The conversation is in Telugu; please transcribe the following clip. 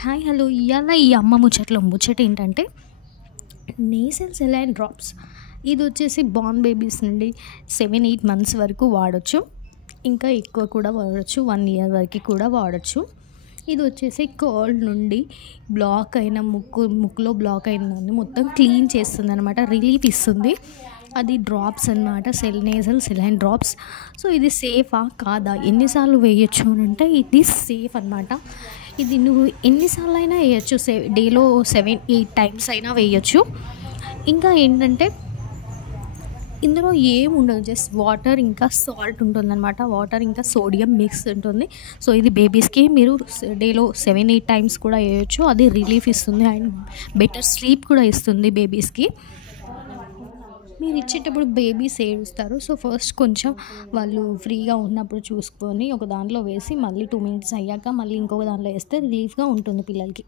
హాయ్ హలో ఇవాళ ఈ అమ్మ ముచ్చట ఏంటంటే నేసల్ సెలైన్ డ్రాప్స్. ఇది వచ్చేసి బార్న్ బేబీస్ నుండి 7-8 మంత్స్ వరకు వాడచ్చు, ఇంకా ఎక్కువ కూడా వాడచ్చు, 1 ఇయర్ వరకు కూడా వాడచ్చు. ఇది వచ్చేసి కోల్డ్ నుండి బ్లాక్ అయిన ముక్కులో బ్లాక్ అయిన దాన్ని మొత్తం క్లీన్ చేస్తుంది అనమాట, రిలీఫ్ ఇస్తుంది. అది డ్రాప్స్ అనమాట, నేసల్ సెలైన్ డ్రాప్స్. సో ఇది సేఫా కాదా, ఎన్నిసార్లు వేయచ్చు అని అంటే ఇది సేఫ్ అనమాట. ఇది నువ్వు ఎన్నిసార్లు అయినా వేయచ్చు, డేలో 7-8 టైమ్స్ అయినా వేయచ్చు. ఇంకా ఏంటంటే ఇందులో ఏం ఉండదు, జస్ట్ వాటర్ ఇంకా సాల్ట్ ఉంటుంది అనమాట, వాటర్ ఇంకా సోడియం మిక్స్ ఉంటుంది. సో ఇది బేబీస్కి మీరు డేలో 7-8 టైమ్స్ కూడా వేయచ్చు. అది రిలీఫ్ ఇస్తుంది అండ్ బెటర్ స్లీప్ కూడా ఇస్తుంది బేబీస్కి. మీరు ఇచ్చేటప్పుడు బేబీస్ ఏడుస్తారు, సో ఫస్ట్ కొంచెం వాళ్ళు ఫ్రీగా ఉన్నప్పుడు చూసుకొని ఒక దాంట్లో వేసి మళ్ళీ 2 మినిట్స్ అయ్యాక మళ్ళీ ఇంకొక దాంట్లో వేస్తే రిలీఫ్గా ఉంటుంది పిల్లలకి.